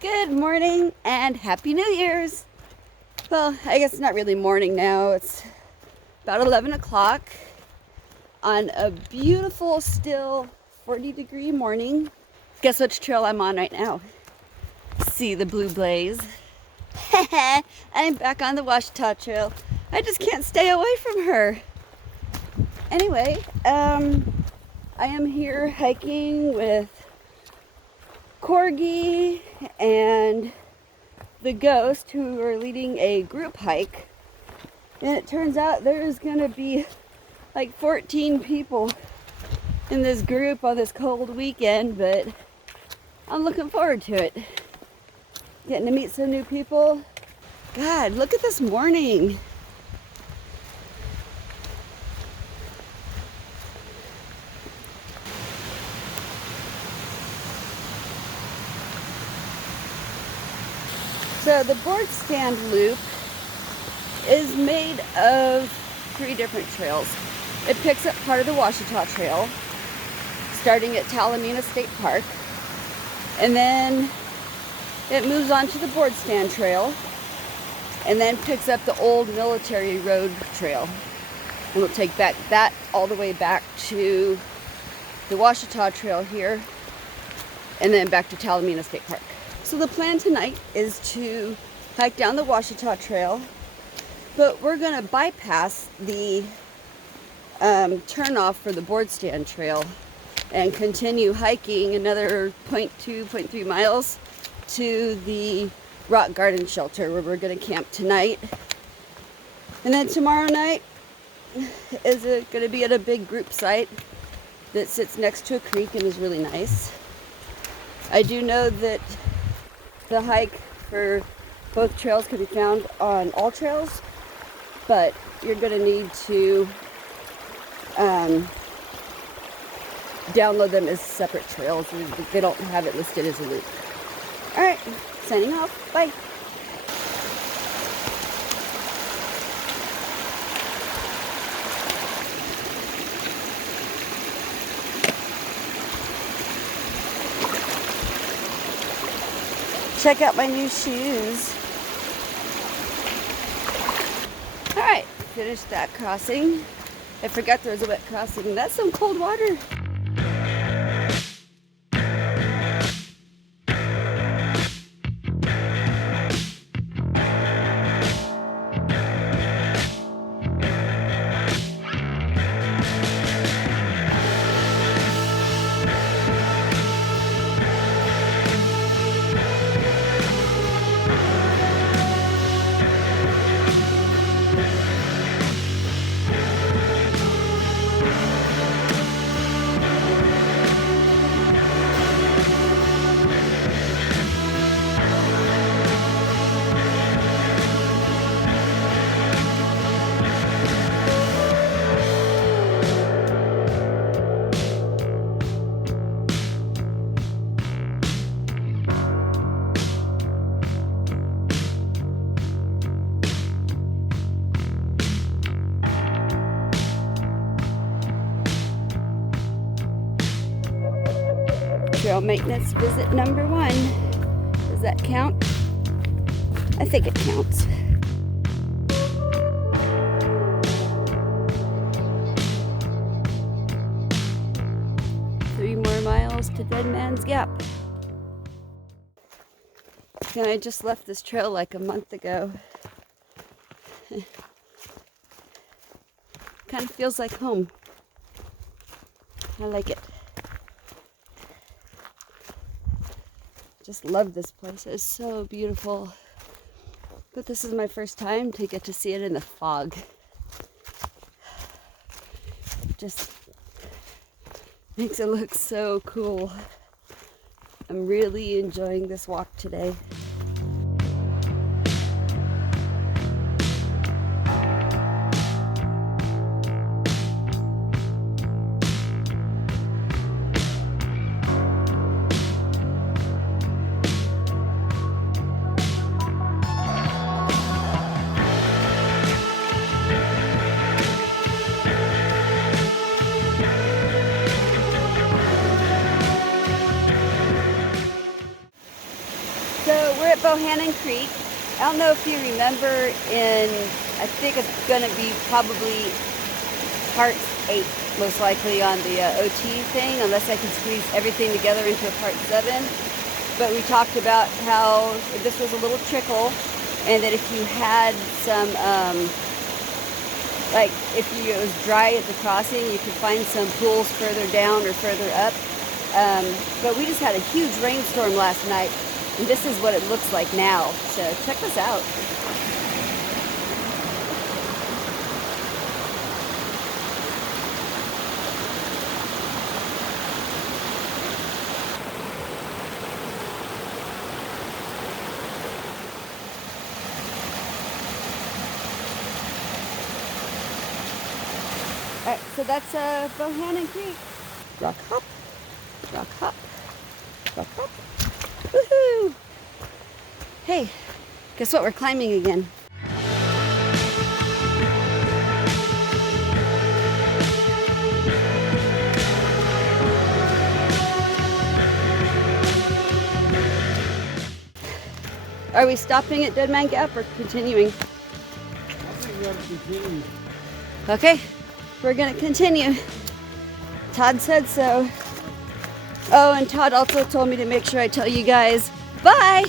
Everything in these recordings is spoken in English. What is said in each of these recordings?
Good morning and Happy New Year's. Well, I guess it's not really morning now. It's about 11 o'clock on a beautiful, still 40-degree morning. Guess which trail I'm on right now? See the blue blaze. I'm back on the Ouachita Trail. I just can't stay away from her. Anyway, I am here hiking with Corgi and the Ghost, who are leading a group hike, and it turns out there's gonna be like 14 people in this group on this cold weekend, but I'm looking forward to it. Getting to meet some new people. God, look at this morning. So the Boardstand loop is made of 3 different trails. It picks up part of the Ouachita Trail, starting at Talimena State Park, and then it moves on to the Boardstand Trail, and then picks up the old military road trail. And we'll take back that all the way back to the Ouachita Trail here, and then back to Talimena State Park. So the plan tonight is to hike down the Ouachita Trail, but we're gonna bypass the turnoff for the Boardstand Trail and continue hiking another 0.3 miles to the rock garden shelter, where we're gonna camp tonight. And then tomorrow night is gonna be at a big group site that sits next to a creek and is really nice. I do know that the hike for both trails can be found on all trails, but you're going to need to download them as separate trails. They don't have it listed as a loop. All right, signing off. Bye. Check out my new shoes. All right, finished that crossing. I forgot there was a wet crossing. That's some cold water. Trail maintenance visit number 1. Does that count? I think it counts. Three more miles to Dead Man's Gap. And I just left this trail like a month ago. Kind of feels like home. I like it. Just love this place. It's so beautiful. But this is my first time to get to see it in the fog. Just makes it look so cool. I'm really enjoying this walk today. So we're at Bohannon Creek. I don't know if you remember I think it's going to be probably part 8, most likely on the OT thing, unless I can squeeze everything together into a part 7. But we talked about how this was a little trickle, and that if you had some, like if it was dry at the crossing, you could find some pools further down or further up. But we just had a huge rainstorm last night, and this is what it looks like now. So check this out. Alright, so that's Bohannon Creek. Rock hop, rock hop, rock hop. Woohoo! Hey, guess what? We're climbing again. Are we stopping at Dead Man Gap or continuing? I think we ought to continue. Okay, we're gonna continue. Todd said so. Oh, and Todd also told me to make sure I tell you guys bye.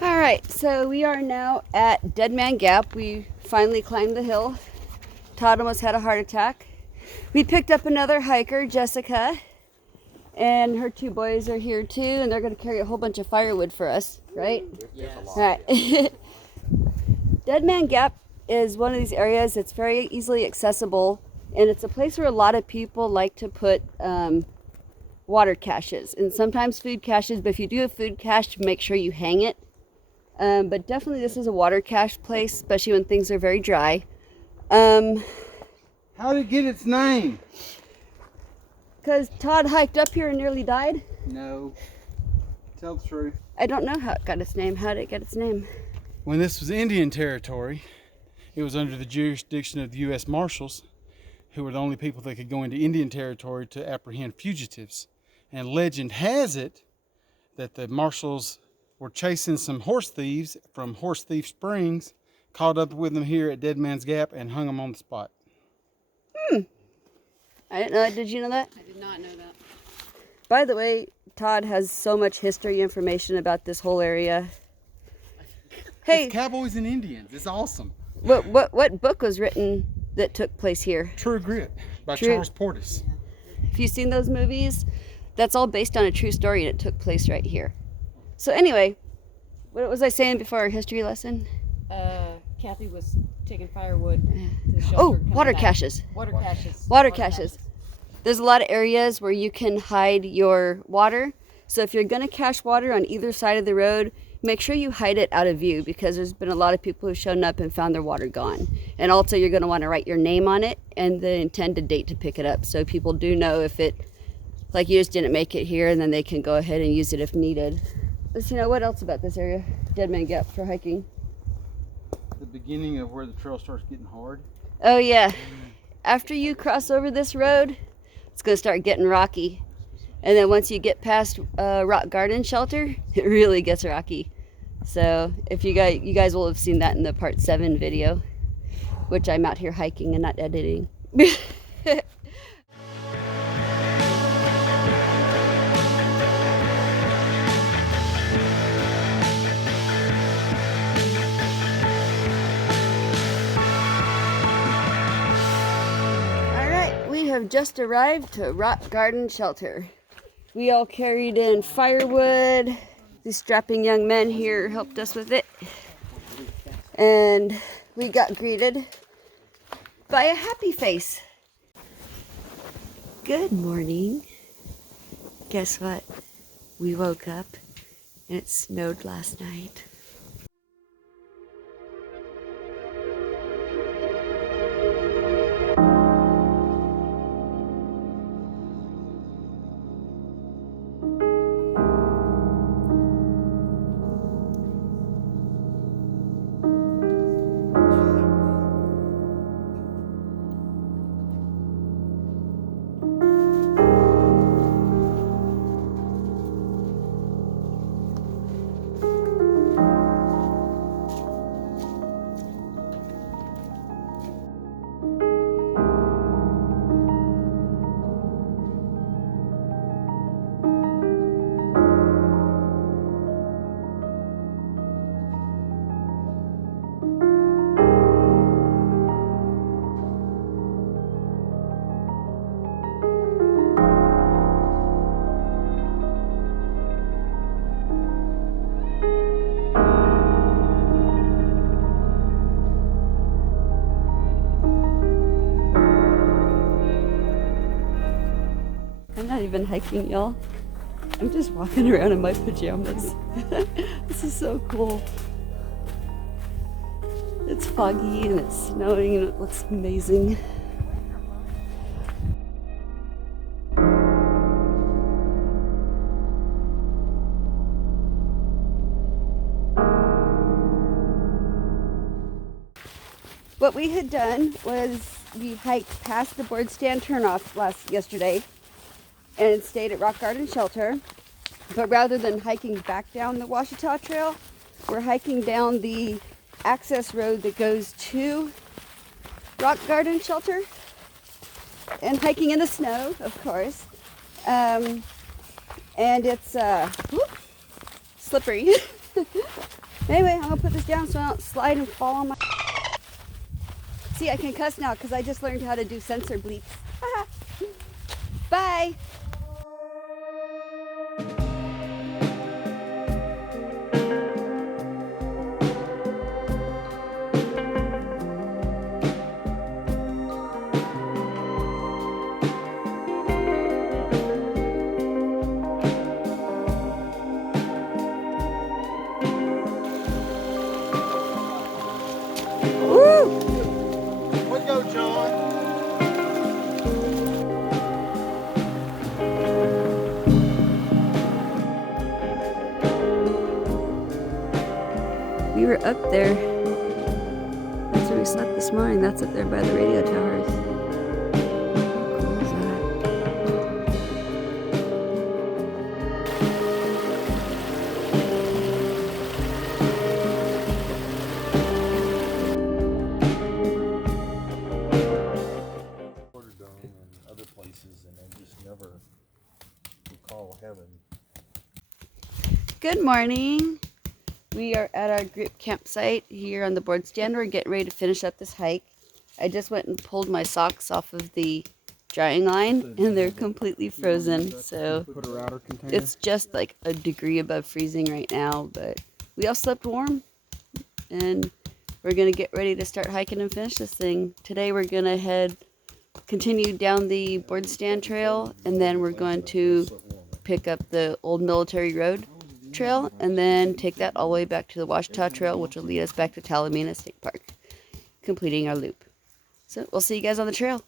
All right, so we are now at Dead Man Gap. We finally climbed the hill. Todd almost had a heart attack. We picked up another hiker, Jessica, and her 2 boys are here too, and they're gonna carry a whole bunch of firewood for us, right? Yes. All right. Dead Man Gap is one of these areas that's very easily accessible, and it's a place where a lot of people like to put water caches and sometimes food caches, but if you do a food cache, make sure you hang it. But definitely this is a water cache place, especially when things are very dry. How did it get its name? Because Todd hiked up here and nearly died. No. Tell the truth. I don't know how it got its name. How did it get its name? When this was Indian territory, it was under the jurisdiction of the U.S. Marshals, who were the only people that could go into Indian territory to apprehend fugitives. And legend has it that the Marshals were chasing some horse thieves from Horse Thief Springs, caught up with them here at Dead Man's Gap, and hung them on the spot. I didn't know. Did you know that? I did not know that. By the way, Todd has so much history information about this whole area. Hey, It's Cowboys and Indians. It's awesome. what book was written that took place here? True Grit by True- Charles Portis. If you've seen those movies, that's all based on a true story, and it took place right here. So anyway, what was I saying before our history lesson? Kathy was taking firewood to the shelter. Oh, coming water back. caches. Water caches. Water caches. There's a lot of areas where you can hide your water. So if you're going to cache water on either side of the road, make sure you hide it out of view, because there's been a lot of people who've shown up and found their water gone. And also you're going to want to write your name on it and the intended date to pick it up, so people do know if it, like you just didn't make it here, and then they can go ahead and use it if needed. Let's see, now what else about this area? Dead Man Gap for hiking. The beginning of where the trail starts getting hard. Oh yeah. After you cross over this road, it's going to start getting rocky. And then once you get past Rock Garden Shelter, it really gets rocky. So if you guys will have seen that in the part 7 video, which I'm out here hiking and not editing. We have just arrived to Rock Garden Shelter. We all carried in firewood. These strapping young men here helped us with it. And we got greeted by a happy face. Good morning. Guess what? We woke up and it snowed last night. really been hiking, y'all. I'm just walking around in my pajamas. This is so cool. It's foggy and it's snowing and it looks amazing. What we had done was we hiked past the Boardstand turnoff yesterday and stayed at Rock Garden Shelter. But rather than hiking back down the Ouachita Trail, we're hiking down the access road that goes to Rock Garden Shelter and hiking in the snow, of course. And it's slippery. Anyway, I'm gonna put this down so I don't slide and fall on my... See, I can cuss now because I just learned how to do sensor bleeps. Bye. We were up there. That's where we slept this morning. That's up there by the radio towers. How cool is Dome and other places, and I just never recall heaven. Good morning. We are at our group campsite here on the Boardstand. We're getting ready to finish up this hike. I just went and pulled my socks off of the drying line and they're completely frozen. So it's just like a degree above freezing right now, but we all slept warm and we're gonna get ready to start hiking and finish this thing. Today we're gonna continue down the Boardstand Trail, and then we're going to pick up the old military road trail and then take that all the way back to the Ouachita Trail, which will lead us back to Talimena State Park, completing our loop. So we'll see you guys on the trail.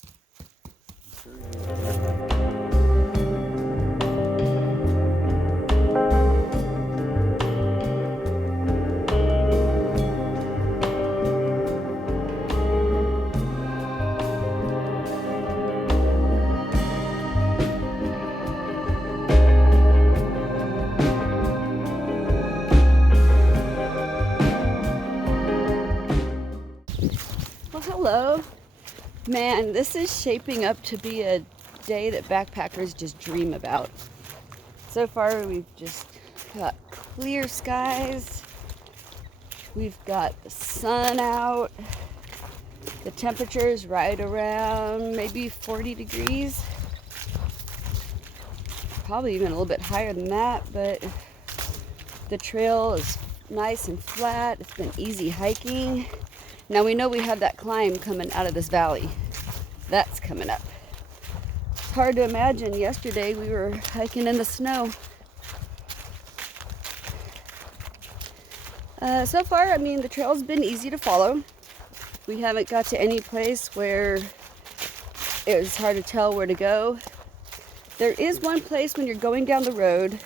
Hello. Man, this is shaping up to be a day that backpackers just dream about. So far we've just got clear skies. We've got the sun out. The temperature is right around maybe 40 degrees. Probably even a little bit higher than that, but the trail is nice and flat. It's been easy hiking. Now we know we have that climb coming out of this valley. That's coming up. It's hard to imagine. Yesterday we were hiking in the snow. So far, I mean, the trail's been easy to follow. We haven't got to any place where it was hard to tell where to go. There is one place when you're going down the road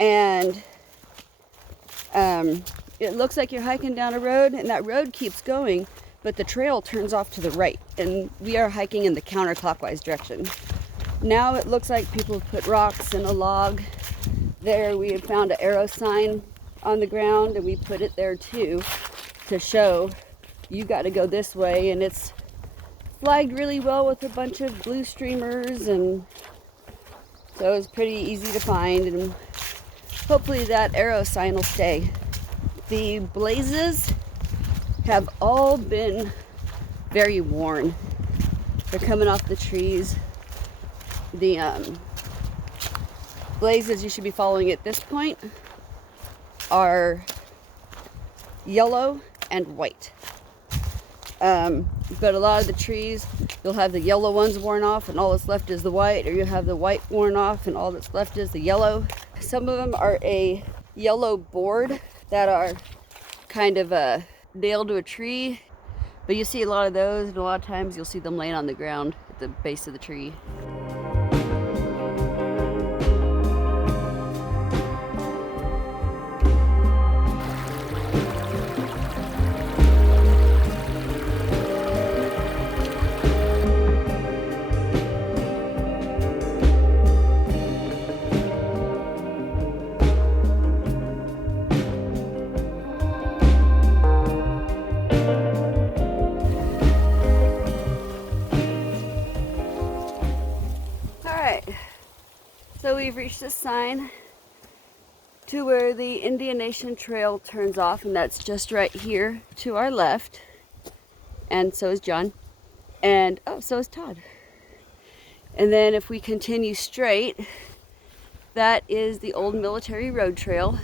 and it looks like you're hiking down a road and that road keeps going, but the trail turns off to the right and we are hiking in the counterclockwise direction. Now it looks like people have put rocks in a log. There we had found an arrow sign on the ground and we put it there too to show you got to go this way, and it's flagged really well with a bunch of blue streamers, and so it's pretty easy to find, and hopefully that arrow sign will stay. The blazes have all been very worn. They're coming off the trees. The blazes you should be following at this point are yellow and white. But a lot of the trees You'll have the yellow ones worn off and all that's left is the white, or you have the white worn off and all that's left is the yellow. Some of them are a yellow board that are kind of nailed to a tree, but you see a lot of those, and a lot of times you'll see them laying on the ground at the base of the tree. So we've reached this sign to where the Indian Nation Trail turns off, and that's just right here to our left. And so is John. And oh, so is Todd. And then if we continue straight, that is the old military road trail,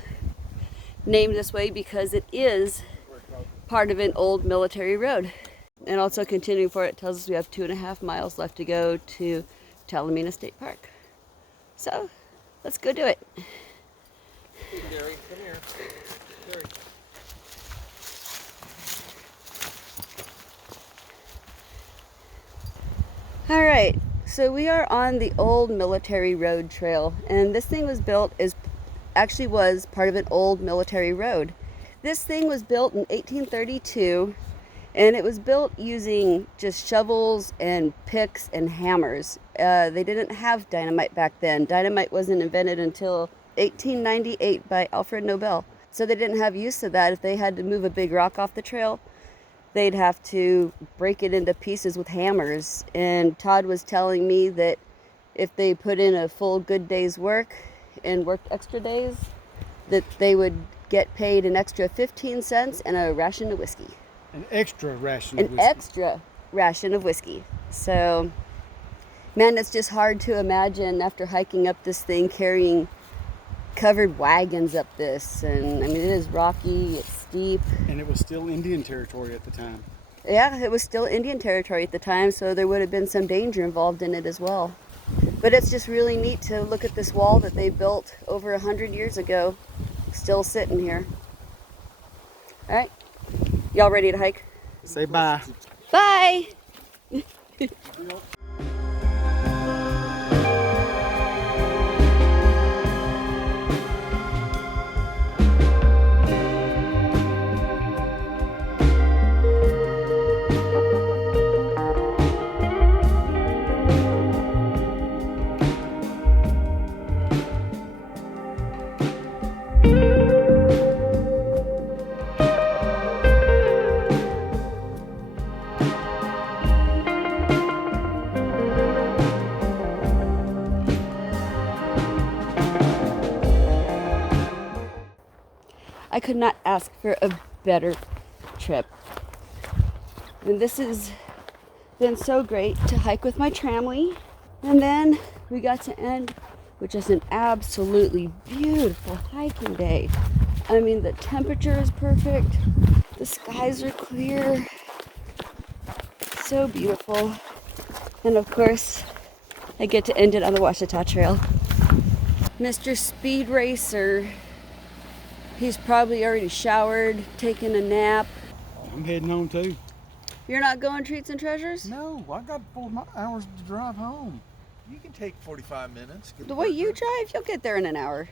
named this way because it is part of an old military road. And also continuing for it tells us we have 2.5 miles left to go to Talimena State Park. So, let's go do it. Gary, come here. Gary. All right, so we are on the old military road trail, and this thing was built actually was part of an old military road. This thing was built in 1832, and it was built using just shovels and picks and hammers. They didn't have dynamite back then. Dynamite wasn't invented until 1898 by Alfred Nobel. So they didn't have use of that. If they had to move a big rock off the trail, they'd have to break it into pieces with hammers. And Todd was telling me that if they put in a full good day's work and worked extra days, that they would get paid an extra 15 cents and a ration of whiskey. An extra ration of whiskey. An extra ration of whiskey. So, man, it's just hard to imagine after hiking up this thing carrying covered wagons up this. And I mean, it is rocky, it's steep. And it was still Indian territory at the time. Yeah, it was still Indian territory at the time, so there would have been some danger involved in it as well. But it's just really neat to look at this wall that they built over 100 years ago, still sitting here. All right. Y'all ready to hike? Say bye. Bye! I could not ask for a better trip. And this has been so great to hike with my tramily. And then we got to end with just an absolutely beautiful hiking day. I mean, the temperature is perfect. The skies are clear. So beautiful. And of course, I get to end it on the Ouachita Trail. Mr. Speed Racer, he's probably already showered, taken a nap. I'm heading home too. You're not going Treats and Treasures? No, I got 4 hours to drive home. You can take 45 minutes. The way you drive, you'll get there in an hour.